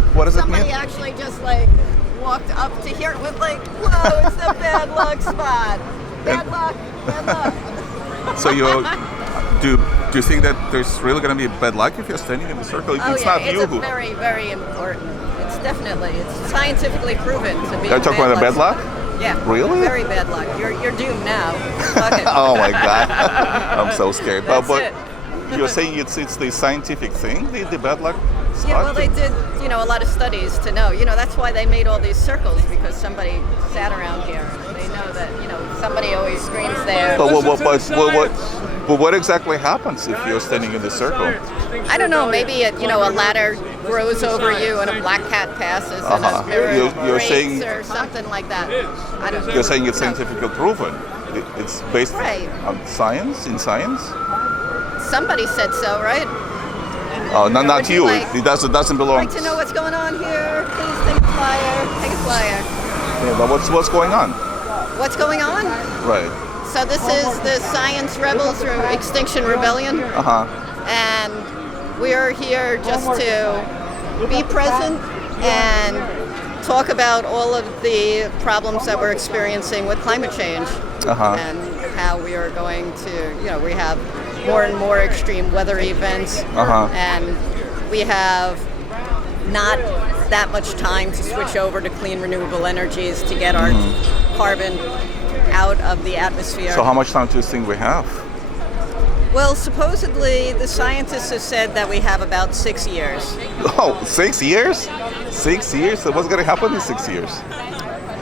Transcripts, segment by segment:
what does it mean? Somebody actually just like walked up to here with like, whoa, it's a bad luck spot. Bad luck, bad luck. So do you think that there's really going to be bad luck if you're standing in the circle? Oh It's yeah, not it's you a who. very, very important. It's scientifically proven to be. Are you talking about a bad luck? Yeah. Really? Very bad luck. You're doomed now. Fuck it. Oh my God, I'm so scared. That's but it. you're saying it's the scientific thing, the bad luck spot? Yeah, well, they did, a lot of studies to know. That's why they made all these circles, because somebody sat around here. And they know that, somebody always screams there. But what exactly happens if you're standing in the circle? I don't know. Maybe a ladder grows over you and a black cat passes and a mirror You're breaks saying- or something like that. I don't know. You're saying it's No. scientifically proven. It's based Right. on science, in science? Somebody said so, right? Oh, not Would you you. like- It doesn't belong. Like to know what's going on here? Please take a flyer. Take a flyer. Yeah, but what's going on? What's going on? Right. So this is the Science Rebels through Extinction Rebellion. And we're here just to be present and talk about all of the problems that we're experiencing with climate change and how we are going to, we have more and more extreme weather events and we have not that much time to switch over to clean renewable energies to get our carbon out of the atmosphere. So how much time do you think we have? Well, supposedly the scientists have said that we have about 6 years. Oh, 6 years? 6 years? So what's going to happen in 6 years?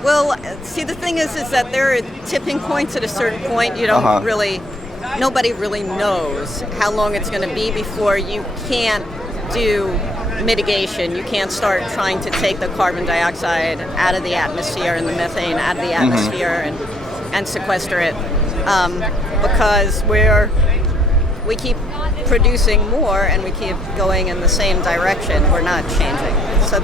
Well, see, the thing is that there are tipping points at a certain point. You don't nobody really knows how long it's going to be before you can't do mitigation. You can't start trying to take the carbon dioxide out of the atmosphere and the methane out of the atmosphere and sequester it because we keep producing more and we keep going in the same direction. We're not changing. So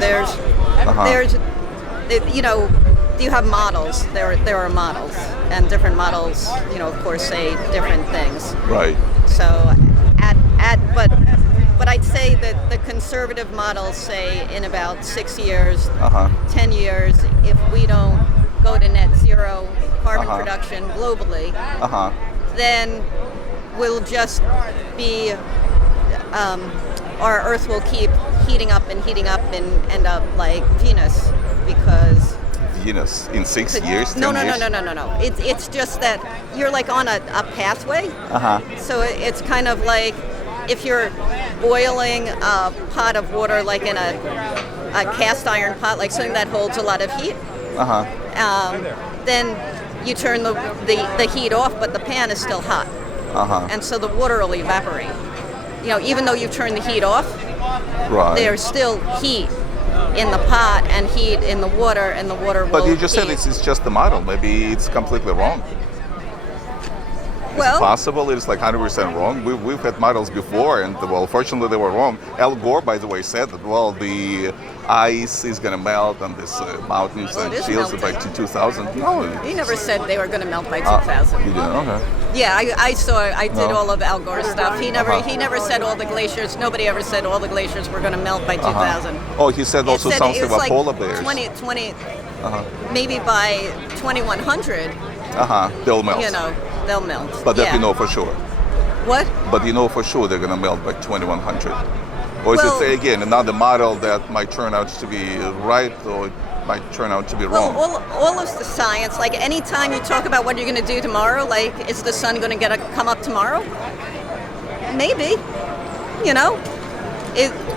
you have models. There are models, and different models, of course, say different things. Right. So, but I'd say that the conservative models say in about 6 years, 10 years, if we don't go to net zero carbon production globally, then we'll just be, our Earth will keep heating up and end up like Venus because... Venus in 6 years? No. 10 years? No. It's just that you're like on a pathway. So it's kind of like if you're boiling a pot of water like in a cast iron pot, like something that holds a lot of heat, then you turn the heat off, but the pan is still hot. And so the water will evaporate. Even though you turn the heat off, there's still heat in the pot and heat in the water, and the water will... But you just said it's just the model. Maybe it's completely wrong. Well, it's possible it's like 100% wrong. We've had models before, and well, fortunately they were wrong. Al Gore, by the way, said that the ice is going to melt on these mountains and fields by 2000. No, he never said they were going to melt by 2000. You didn't? Okay. Yeah, I did all of Al Gore's stuff. He never said all the glaciers. Nobody ever said all the glaciers were going to melt by 2000. Oh, he said also something about like polar bears. 20, maybe by 2100. They'll melt. They'll melt. But that you know for sure. What? But you know for sure they're going to melt by 2100. Or is it, again, another model that might turn out to be right or it might turn out to be wrong? Well, all of the science, like anytime you talk about what you're going to do tomorrow, like is the sun going to come up tomorrow? Maybe.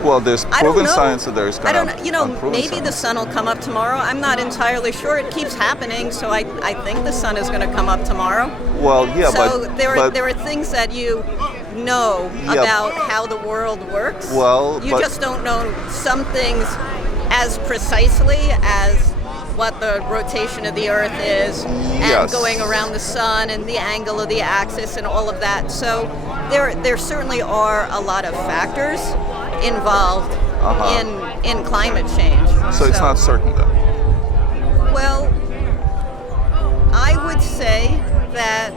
Well, there's proven science that there is kind of unproven maybe science. the sun will come up tomorrow. I'm not entirely sure. It keeps happening, so I think the sun is going to come up tomorrow. Well, yeah, so but there are things that you know about how the world works. Well, you just don't know some things as precisely as what the rotation of the Earth is and going around the sun and the angle of the axis and all of that. So there certainly are a lot of factors involved in climate change. So it's not certain then? Well, I would say that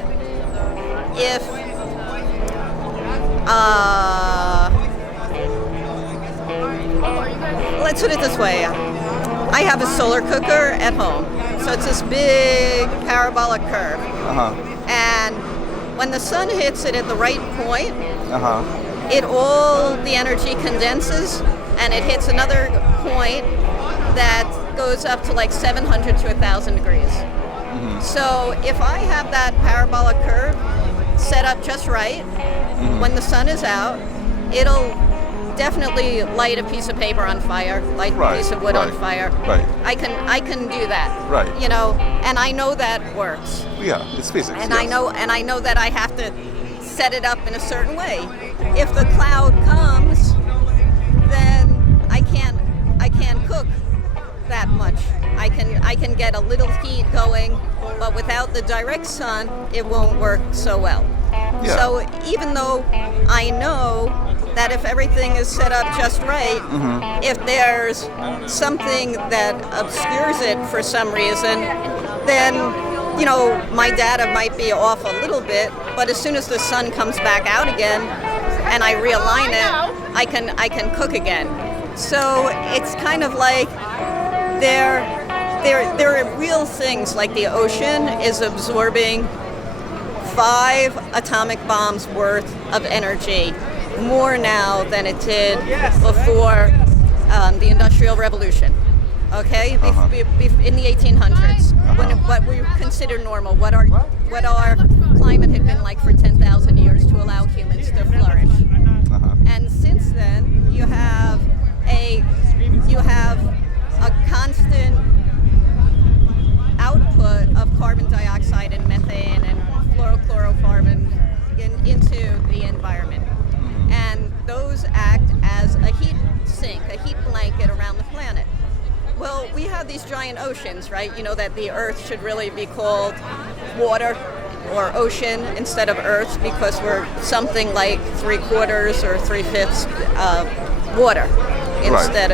if let's put it this way. I have a solar cooker at home. So it's this big parabolic curve. And when the sun hits it at the right point, all the energy condenses and it hits another point that goes up to like 700 to 1,000 degrees. So if I have that parabolic curve set up just right, when the sun is out, it'll definitely light a piece of paper on fire, light a piece of wood on fire. I can do that. You know, and I know that works. Yeah, it's physics. And I know that I have to set it up in a certain way. If the cloud comes, then I can't cook that much. I can get a little heat going, but without the direct sun, it won't work so well. Yeah. So even though I know that if everything is set up just right, if there's something that obscures it for some reason, then, you know, my data might be off a little bit, but as soon as the sun comes back out again and I realign it, I can cook again. So it's kind of like there are real things like the ocean is absorbing 5 atomic bombs worth of energy, more now than it did before the Industrial Revolution. Okay, in the 1800s, when what we consider normal, what our climate had been like for 10,000 years to allow humans to flourish. And since then, you have a constant output of carbon dioxide and methane and fluorochlorofarbon into the environment. And those act as a heat sink, a heat blanket around the planet. Well, we have these giant oceans, right? You know that the Earth should really be called water or ocean instead of Earth because we're something like 3/4 or 3/5 water instead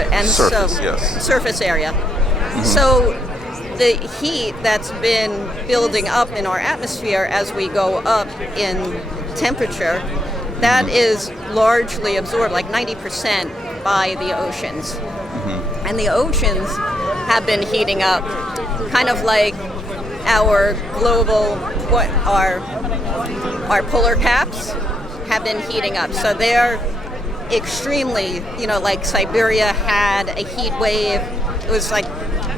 of surface area. So the heat that's been building up in our atmosphere as we go up in temperature, that is largely absorbed, like 90%, by the oceans. And the oceans have been heating up, kind of like our global, our polar caps have been heating up. So they're extremely, you know, like Siberia had a heat wave. It was like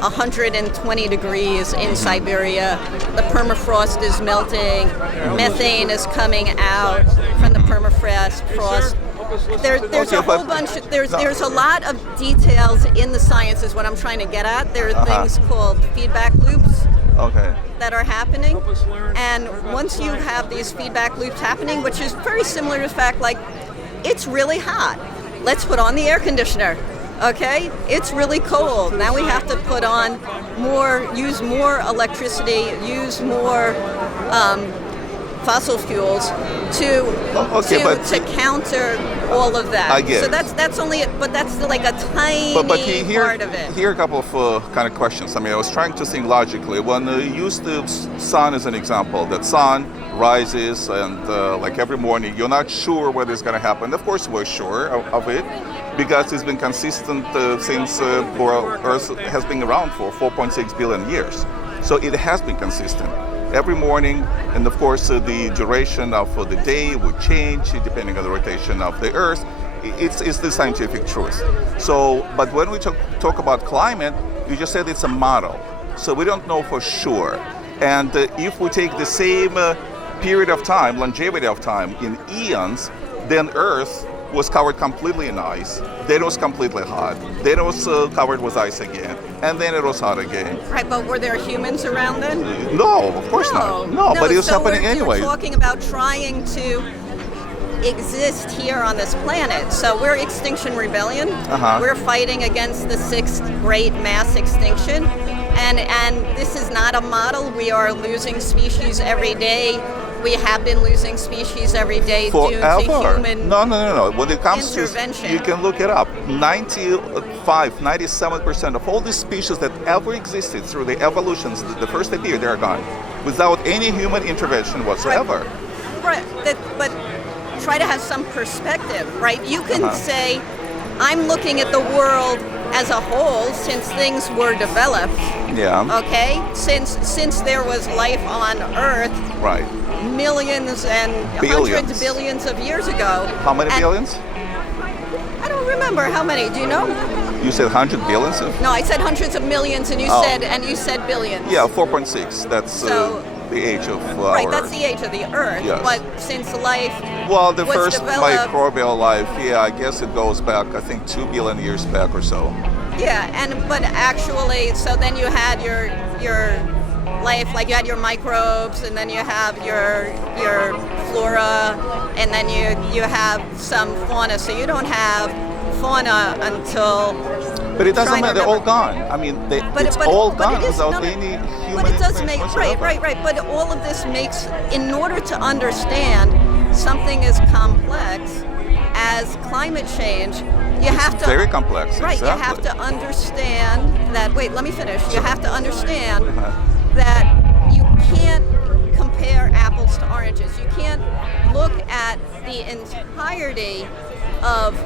120 degrees in Siberia. The permafrost is melting. Methane is coming out from the permafrost. There's a whole bunch. There's a lot of details in the science. Is what I'm trying to get at. There are things called feedback loops that are happening, and once you have these feedback loops happening, which is very similar to the fact, like, it's really hot. Let's put on the air conditioner. Okay, it's really cold. Now we have to put on use more electricity, use more fossil fuels to counter all of that. I get so that's only, but that's like a tiny part of it. Here are a couple of kind of questions. I mean, I was trying to think logically. When you use the sun as an example, that sun rises and like every morning, you're not sure whether it's going to happen. Of course, we're sure of it, because it's been consistent since Earth has been around for 4.6 billion years. So it has been consistent every morning, and of course the duration of the day would change depending on the rotation of the Earth. It's the scientific truth. So, but when we talk about climate, you just said it's a model. So we don't know for sure. And if we take the same period of time, longevity of time in eons, then Earth was covered completely in ice, then it was completely hot, then it was covered with ice again, and then it was hot again. Right, but were there humans around then? No, of course not. No, but it was happening anyway. We're talking about trying to exist here on this planet. So we're Extinction Rebellion. We're fighting against the 6th great mass extinction. And this is not a model. We are losing species every day. We have been losing species every day due to human No. When it comes intervention. to, you can look it up. 97% of all the species that ever existed through the evolutions, the first appeared, they're gone, without any human intervention whatsoever. Right. But try to have some perspective, right? You can say, I'm looking at the world as a whole, since things were developed, okay, since there was life on Earth, right, millions and hundreds of billions of years ago. How many billions? I don't remember how many. Do you know? You said 100 billions? No, I said hundreds of millions, and you said billions. Yeah, 4.6. That's the age of right. our That's the age of the Earth. Yes. But since life the was first developed, microbial life, I guess it goes back, I think, 2 billion years back or so. Yeah, but actually, so then you had your life, like you had your microbes, and then you have your flora, and then you have some fauna. So you don't have fauna until. But it doesn't matter. They're all gone. I mean, it's all gone without any human. But it does make right. But all of this makes, in order to understand something as complex as climate change, you have to. Very complex. Right. Exactly. You have to understand that. Wait, let me finish. You have to understand that you can't compare apples to oranges. You can't look at the entirety of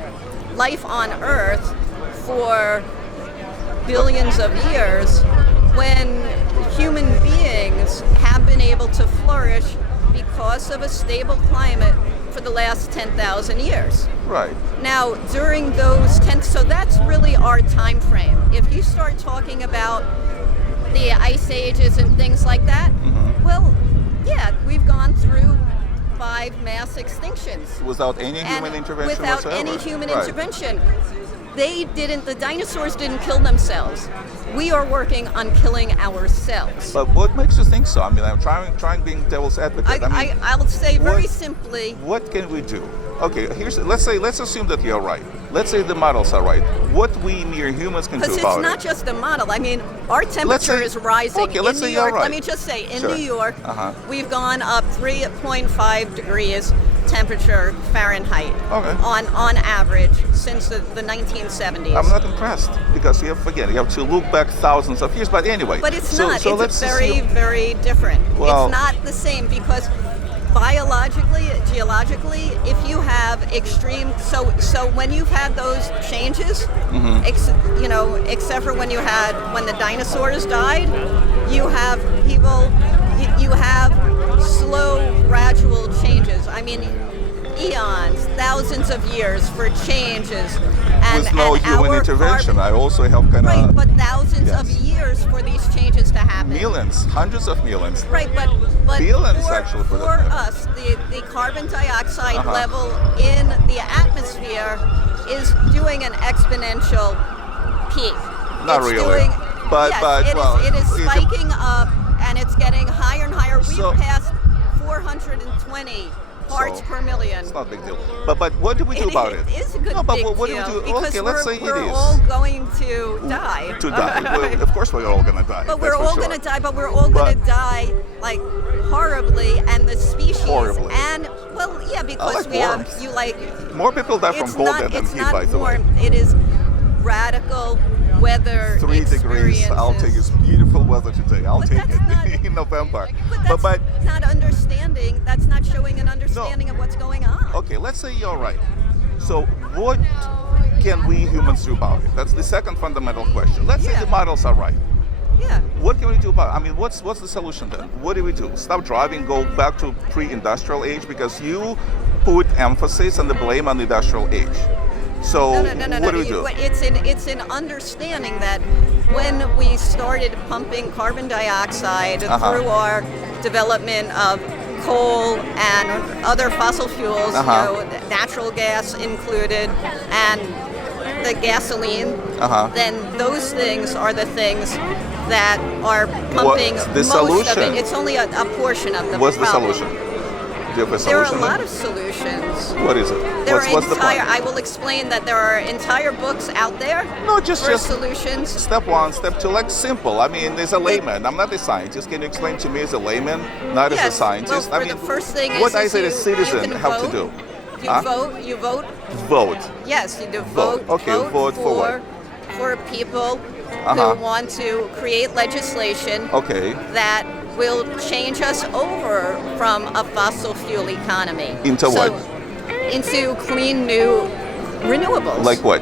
life on Earth for billions of years when human beings have been able to flourish because of a stable climate for the last 10,000 years. Right. Now, during those so that's really our time frame. If you start talking about the ice ages and things like that, well, yeah, we've gone through 5 mass extinctions. Without any human intervention without whatsoever. any human intervention. The dinosaurs didn't kill themselves. We are working on killing ourselves. But what makes you think so? I mean, I'm trying being devil's advocate. I'll say very simply. What can we do? Okay, let's assume that you're right. Let's say the models are right. What we mere humans can do about it? Because it's not just the model. I mean, our temperature is rising. Okay, let's say you're right. Let me just say, in Sure. New York, we've gone up 3.5 degrees temperature Fahrenheit on average since the 1970s. I'm not impressed because you have to look back thousands of years. But anyway, but it's not. It's very, very different. Well, it's not the same because biologically, geologically, if you have extreme, so when you've had those changes, except for when the dinosaurs died, you have slow, gradual changes. I mean, eons, thousands of years for changes. With no human intervention. I also have kind of. Right, but thousands of years for these changes to happen. Millions, hundreds of millions. Right, but billions actually for us, the carbon dioxide level in the atmosphere is doing an exponential peak. Not it's really. It is spiking up, and it's getting higher and higher. We've passed 420 parts per million. It's not a big deal. But what do we do about it? It is a good big deal. What do we do? Because okay, let's say we're it is. all going to die. Well, of course we're all going to die. But we're all going to die. But we're all going to die like horribly, and the species. Horribly. And because we have more people die from cold than heat, by the way. It is radical weather 3 degrees. I'll take it. It's beautiful weather today. I'll take it in November. But not understanding. That's not showing an understanding of what's going on. Okay, let's say you're right. So what can we humans do about it? That's the second fundamental question. Let's say the models are right. Yeah. What can we do about it? I mean, what's the solution then? What do we do? Stop driving, go back to pre-industrial age? Because you put emphasis and the blame on the industrial age. So no. what do we do? It's an understanding that when we started pumping carbon dioxide through our development of coal and other fossil fuels, natural gas included, and the gasoline, then those things are the things that are pumping most of it. It's only a portion of the problem. What's the solution? Do you have a solution? There are a lot of solutions. What is it? What's the point? I will explain that there are entire books out there just solutions. Step 1, step 2, like simple. I mean, as a layman, I'm not a scientist. Can you explain to me as a layman, not as a scientist? Well, the first thing what I say as a citizen have to do? You vote. Vote. Yes, you do vote. Okay, vote for what? For people who want to create legislation that will change us over from a fossil fuel economy. Into what? Into clean new renewables. Like what?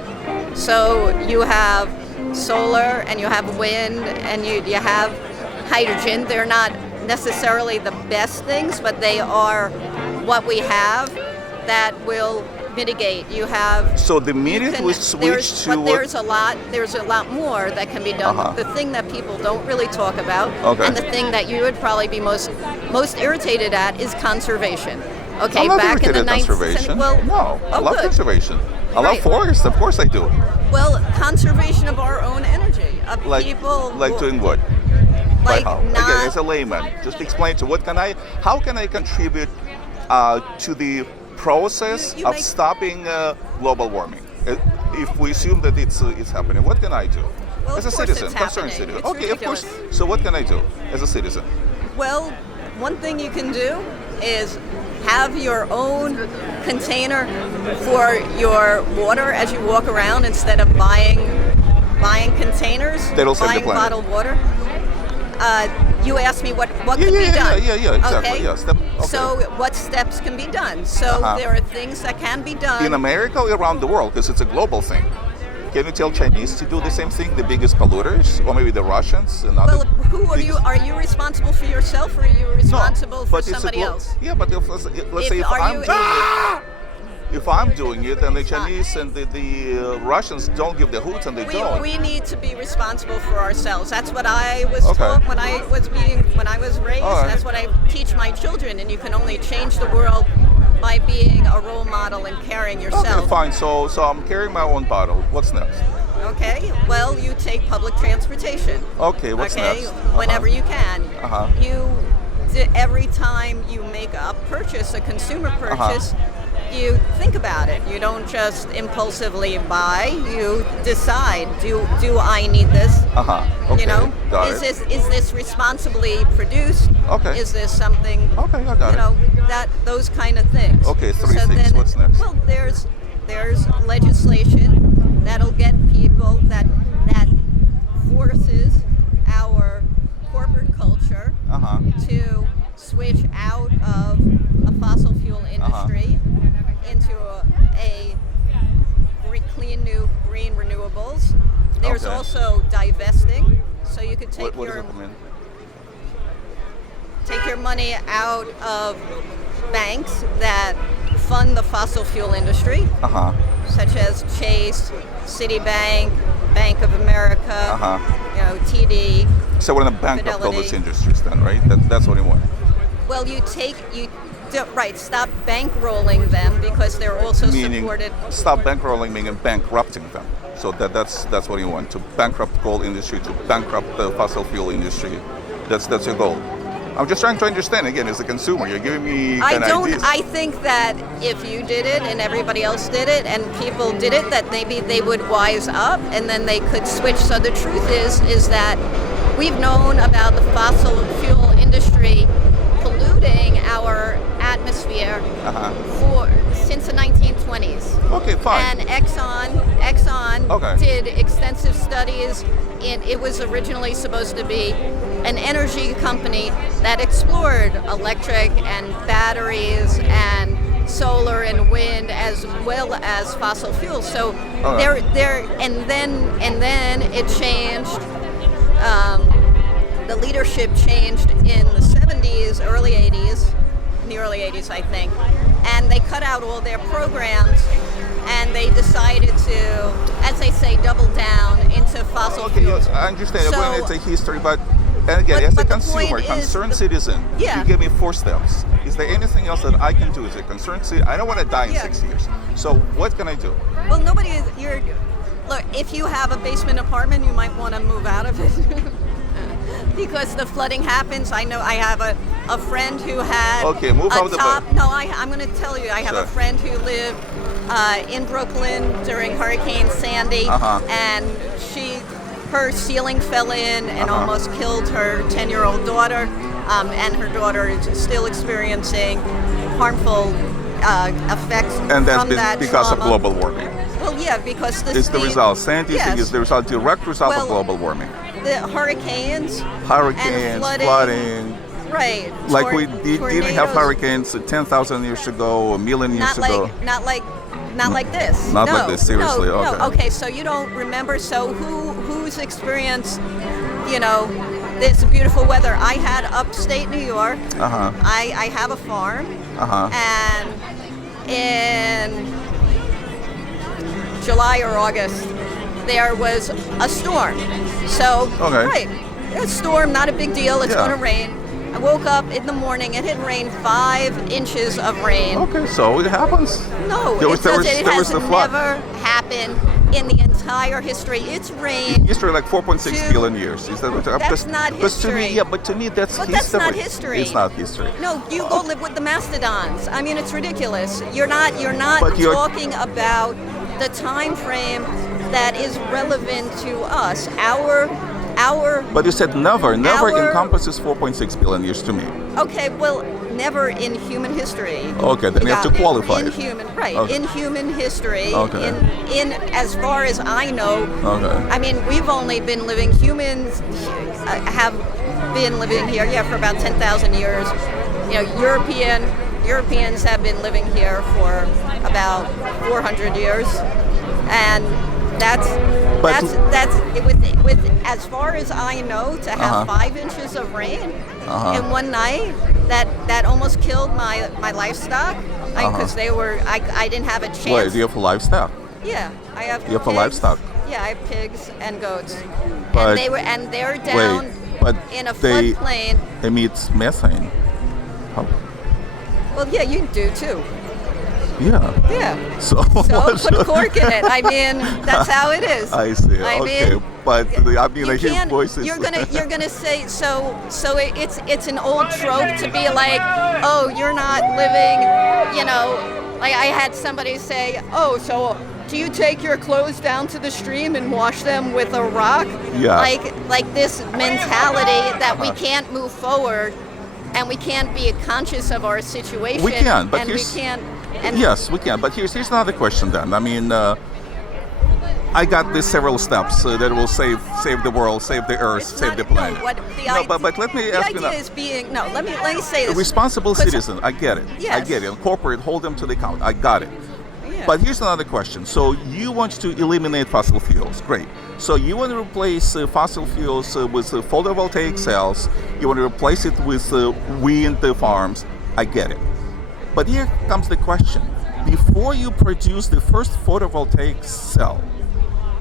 So you have solar and you have wind and you have hydrogen. They're not necessarily the best things, but they are what we have that will mitigate. You have So the minute we switch to but there's a lot more that can be done. The thing that people don't really talk about, and the thing that you would probably be most irritated at, is conservation. Okay, I'm not back in the irritated at conservation. No, I love conservation. I love forests, of course I do. Well, conservation of our own energy, of people. Like doing what? Like how? Again, as a layman, just explain to how can I contribute to the process of stopping global warming? If we assume that it's happening, what can I do? Well, as a citizen, concerned citizen. It's okay, ridiculous. of course. So what can I do as a citizen? Well, one thing you can do is have your own container for your water as you walk around instead of buying containers, That'll save the buying planet. bottled water. You asked me what could be done. Yeah, exactly. Okay? Yeah, So what steps can be done? So there are things that can be done. In America or around the world, because it's a global thing. Can you tell Chinese to do the same thing, the biggest polluters, or maybe the Russians and other? Well, who are you? Are you responsible for yourself, or are you responsible for somebody else? Yeah, but let's say if I'm doing it, and the Chinese and the Russians don't give the hoots, and they don't. We need to be responsible for ourselves. That's what I was taught when I was raised. That's what I teach my children. And you can only change the world by being a role model and carrying yourself. Okay, fine. So I'm carrying my own bottle. What's next? Okay. Well, you take public transportation. Okay. What's next? Whenever you can. Every time you make a purchase, a consumer purchase. You think about it. You don't just impulsively buy. You decide: do I need this? Okay. You know, is this responsibly produced? Okay. Is this something? Okay, I got it. Those kind of things. Okay, three things. What's next? Well, there's legislation that'll get people that forces our corporate culture to switch out of a fossil fuel industry into a clean new green renewables. There's also divesting, so you could take take your money out of banks that fund the fossil fuel industry, such as Chase, Citibank, Bank of America, TD. So we're going to bankrupt all those industries then, right? That's what you want. Well, stop bankrolling them because they're also supported. Stop bankrolling meaning bankrupting them. So that's what you want, to bankrupt coal industry, to bankrupt the fossil fuel industry. That's your goal. I'm just trying to understand. Again, as a consumer, you're giving me ideas. I think that if you did it and everybody else did it and people did it, that maybe they would wise up and then they could switch. So the truth is that we've known about the fossil fuel industry polluting our atmosphere since the 1920s. Okay, fine. And Exxon did extensive studies. It was originally supposed to be an energy company that explored electric and batteries and solar and wind as well as fossil fuels. So and then it changed. The leadership changed in the 70s, in the early 80s, I think, and they cut out all their programs and they decided to, as they say, double down into fossil fuels. I understand. Going into history, but again, as a consumer, concerned citizen, you give me 4 steps. Is there anything else that I can do as a concerned citizen? I don't want to die in 6 years. So what can I do? Well, look, if you have a basement apartment, you might want to move out of it. Because the flooding happens. I know I have a friend who had move out the top. No, I'm going to tell you. I have a friend who lived in Brooklyn during Hurricane Sandy, and her ceiling fell in and almost killed her 10-year-old daughter, and her daughter is still experiencing harmful effects and from that because trauma. Of global warming. Well, yeah, because it's the result. Sandy thing is the result, direct result of global warming. The hurricanes, and flooding. Right. Like we didn't have hurricanes 10,000 years ago, a million years ago. Not like Not like this. Not no, like this, seriously, no, okay. No. Okay, so you don't remember. So who's experienced, this beautiful weather? I had upstate New York. I have a farm. And in July or August, there was a storm. So, right, a storm, not a big deal. It's going to rain. I woke up in the morning. It had rained 5 inches of rain. Okay, so it happens. No, it has never happened in the entire history. It's rained. History like 4.6 billion years. Is that what? That's not history. But to me, that's history. That's not history. It's not history. No, you go live with the mastodons. I mean, it's ridiculous. You're not talking about the time frame that is relevant to us. But you said never encompasses 4.6 billion years to me. Okay, well, never in human history. Okay, then you have to qualify it. In human history. Okay. In as far as I know. Okay. I mean, humans have been living here, for about 10,000 years. Europeans have been living here for about 400 years, and that's with as far as I know, to have 5 inches of rain in one night, that almost killed my livestock, because I didn't have a chance. Wait, do you have livestock? Yeah, I have. You have livestock? Yeah, I have pigs and goats, but they're down in a floodplain. Emits methane. Well, yeah, you do too. Yeah. Yeah. So put a cork in it. I mean, that's how it is. I see. Okay, but I hear voices. You're gonna say so. It's an old trope to be like, oh, you're not living. Like I had somebody say, oh, so do you take your clothes down to the stream and wash them with a rock? Yeah. Like this mentality that we can't move forward, and we can't be conscious of our situation. We can, but yes, we can. But here's another question then. I mean, I got these several steps that will save the world, save the earth, save the planet. But let me ask you now. Let me say this. A responsible citizen, I get it. Yes. I get it. Corporate, hold them to the account. I got it. Yeah. But here's another question. So you want to eliminate fossil fuels. Great. So you want to replace fossil fuels with photovoltaic cells. You want to replace it with wind farms. I get it. But here comes the question. Before you produce the first photovoltaic cell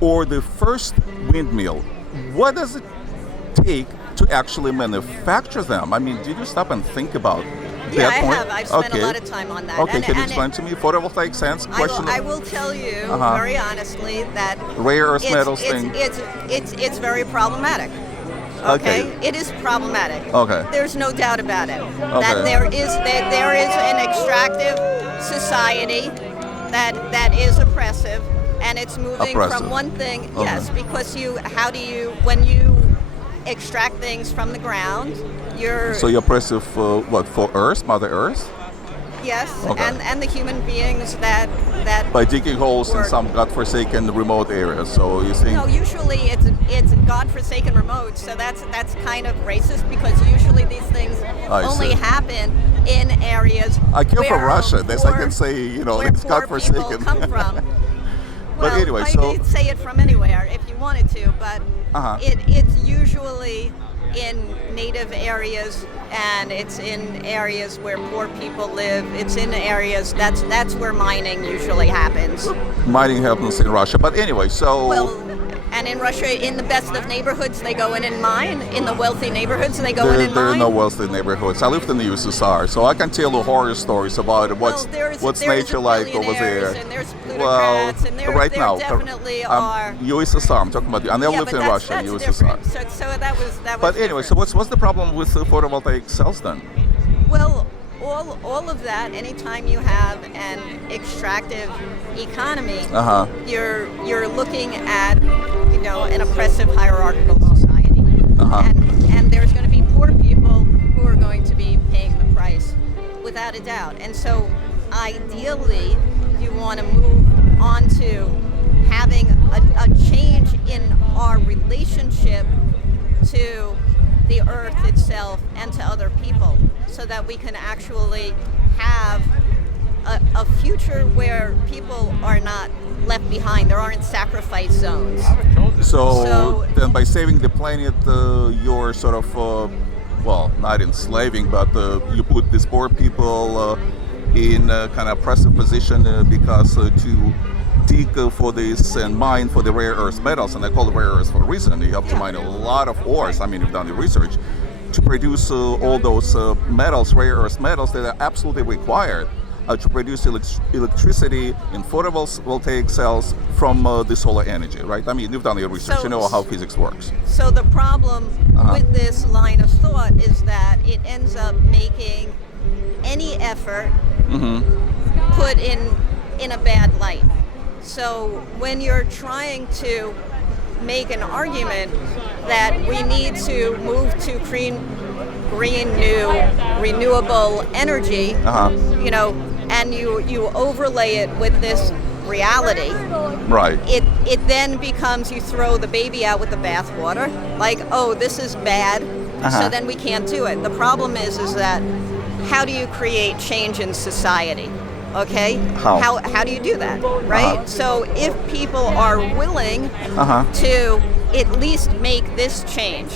or the first windmill, what does it take to actually manufacture them? I mean, did you stop and think about that point? Yeah, I have. I've spent a lot of time on that. Okay, can you explain to me photovoltaic sense? I will tell you very honestly that rare earth metals thing. It's very problematic. Okay, it is problematic. Okay, there's no doubt about it. That there is an extractive society that is oppressive, and it's moving from one thing. Okay. Yes, because when you extract things from the ground, you're oppressive for Earth, Mother Earth. Yes, and the human beings that by digging holes in some godforsaken remote areas. So you think? No, usually it's godforsaken remote. So that's kind of racist, because usually these things only happen in areas. I came from Russia. That's I can say it's godforsaken. People come from. But anyway, you could say it from anywhere if you wanted to, but it's usually in native areas, and it's in areas where poor people live. It's in areas that's where mining usually happens. Mining happens in Russia, but anyway, and in Russia, in the best of neighborhoods, they go in and mine. In the wealthy neighborhoods, they go in and mine. There are no wealthy neighborhoods. I lived in the USSR, so I can tell you horror stories about what's nature like over there. And there's plutocrats, and there definitely are. USSR, I'm talking about. I never lived in Russia, USSR. So that was. But anyway, so what's the problem with photovoltaic cells then? Well, all of that. Anytime you have an extractive economy, you're looking at an oppressive hierarchical society, and there's going to be poor people who are going to be paying the price, without a doubt. And so, ideally, you want to move on to having a change in our relationship to the earth itself and to other people, so that we can actually have a future where people are not left behind. There aren't sacrifice zones. So then by saving the planet, you're sort of, well, not enslaving, but you put these poor people in a kind of oppressive position because to dig for this and mine for the rare earth metals, and I call it rare earths for a reason. You have to mine a lot of ores. I mean, you've done the research to produce all those metals, rare earth metals that are absolutely required to produce electricity in photovoltaic cells from the solar energy, right? I mean, you've done your research, you know how physics works. So the problem with this line of thought is that it ends up making any effort put in a bad light. So when you're trying to make an argument that we need to move to green new renewable energy, you know, and you overlay it with this reality, right? It then becomes, you throw the baby out with the bathwater, like, oh, this is bad, so then we can't do it. The problem is that how do you create change in society? Okay, how do you do that, right? So if people are willing to at least make this change,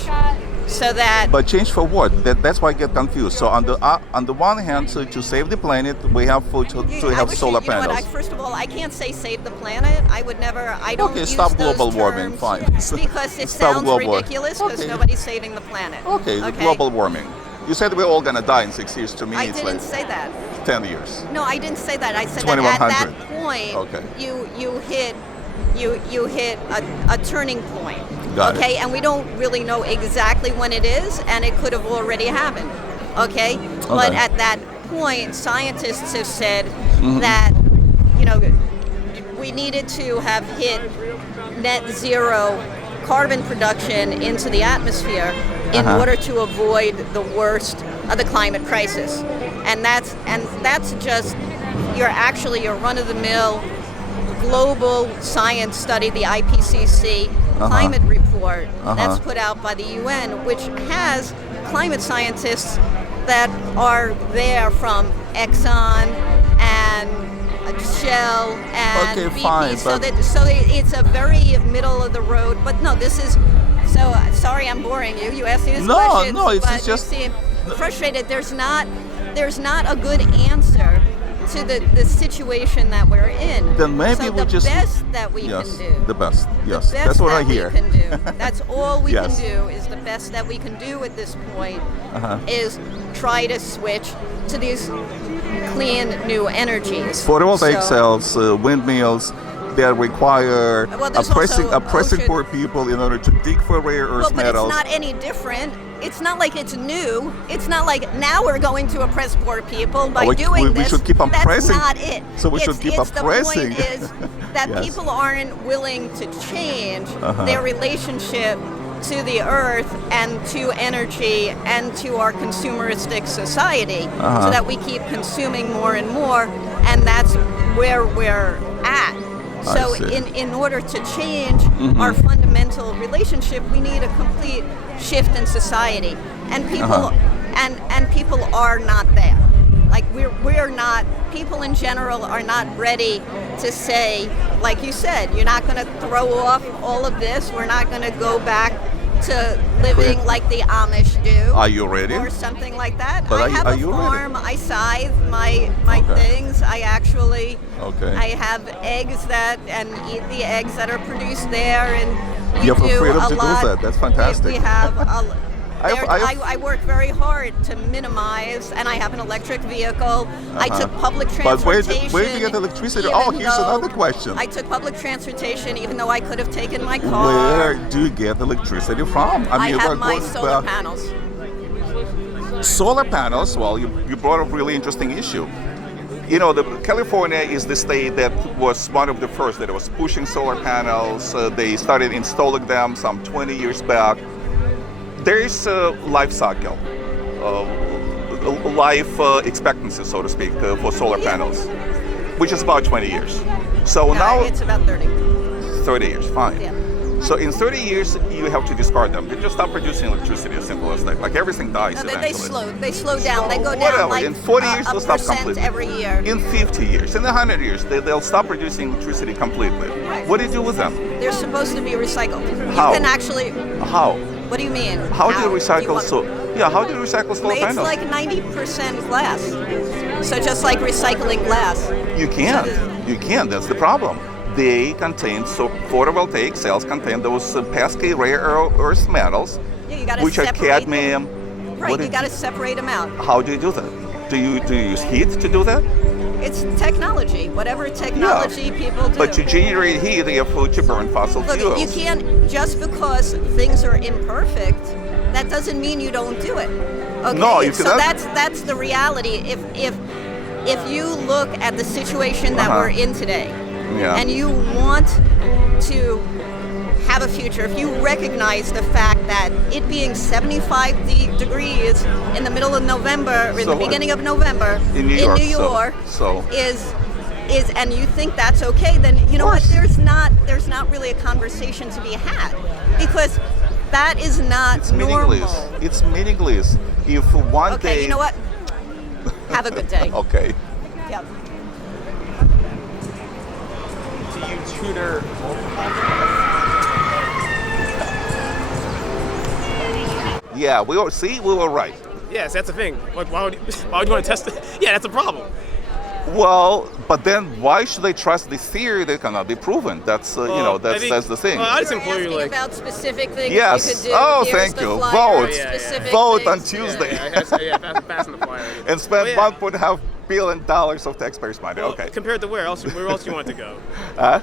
so that. But change for what? That's why I get confused. So on the one hand, to save the planet, we have to have solar panels. Know what, first of all, I can't say save the planet. I would never. I don't. Okay, use stop those global terms warming. Fine. Because it sounds ridiculous. Because nobody's saving the planet. Okay, global warming. You said we're all gonna die in 6 years. To me, I it's didn't like say that. 10 years. No, I didn't say that. I said that at that point, you hit a turning point. Okay, and we don't really know exactly when it is, and it could have already happened. Okay, but at that point, scientists have said that, you know, we needed to have hit net zero carbon production into the atmosphere in order to avoid the worst of the climate crisis. And that's just your run-of-the-mill global science study, the IPCC climate report that's put out by the UN, which has climate scientists that are there from Exxon and Shell and BP. Fine, so it's a very middle of the road. But no, this is. So sorry, I'm boring you. You asked me this question. No, it's but just. You seem frustrated. There's not a good answer to the situation that we're in. Then maybe so we the best that we can do. The best. Yes, that's what I hear. We can do. That's all we can do. Is the best that we can do at this point is try to switch to these clean new energies. Photovoltaic cells, windmills, they require oppressing poor people in order to dig for rare earth metals. But it's not any different. It's not like it's new. It's not like now we're going to oppress poor people by doing this. We should keep on pressing. That's not it. So we should keep on pressing. The point is that people aren't willing to change their relationship to the earth and to energy and to our consumeristic society, so that we keep consuming more and more, and that's where we're at. So in order to change our fundamental relationship, we need a complete shift in society, and people and people are not there. Like we're not. People in general are not ready to say, like you said, you're not going to throw off all of this. We're not going to go back to living like the Amish do. Are you ready? Or something like that. But I have a farm. Ready? I scythe my things. I actually I have eggs and eat the eggs that are produced there, and we you have do freedom a to lot. do that. That's fantastic. We have I work very hard to minimize, and I have an electric vehicle. I took public transportation. But where do you get electricity? Oh, here's another question. I took public transportation, even though I could have taken my car. Where do you get electricity from? I have my solar panels. Solar panels? Well, you brought up a really interesting issue. You know, California is the state that was one of the first that was pushing solar panels. They started installing them some 20 years back. There is a life cycle, life expectancy, so to speak, for solar panels, which is about 20 years. So now it's about 30. 30 years, fine. Yeah. So in 30 years, you have to discard them. They just stop producing electricity, as simple as that. Like everything dies No, eventually. they slow down. They go down Whatever. like In 40 years, a they'll stop percent completely. every year. In 50 years, in 100 years, they'll stop producing electricity completely. What do you do with them? They're supposed to be recycled. How? You can actually. How? What do you mean? How do you recycle want- so? Yeah, how do you recycle solar It's panels? like 90% glass. So just like recycling glass. You can't. You can't. That's the problem. They contain, so photovoltaic cells contain those pesky rare earth metals, Yeah, you gotta which are separate cadmium. them. Right, What you do- got to separate them out. How do you do that? Do you use heat to do that? It's technology. Whatever technology people do. But to generate heat, they have to burn fossil Look, fuels. you can't, just because things are imperfect, that doesn't mean you don't do it. Okay? No, you so cannot- that's the reality. If you look at the situation that we're in today, Yeah. and you want to have a future, if you recognize the fact that it being 75 degrees in the middle of November, or in So the what? beginning of November, In New York, New so- York, so. is and you think that's okay, then you know what? There's not really a conversation to be had, because that is not It's normal. meaningless. It's meaningless. If one Okay, day. you know what? Have a good day. Okay. Yep. Do you tutor? Yeah, we were right. Yes, that's the thing. Like, why would you want to test it? Yeah, that's a problem. Well, but then why should they trust this theory that cannot be proven? That's I that's think- that's the thing. well, I just You're implore you, asking like, about specific things Yes. you could do. Oh, Here's thank the you. flyer, Vote. specific Vote things. on Tuesday. passing the flyer. And spend Well, yeah. $1.5 billion of taxpayers' money. Well, Okay. Compared to where else you want to go? Huh?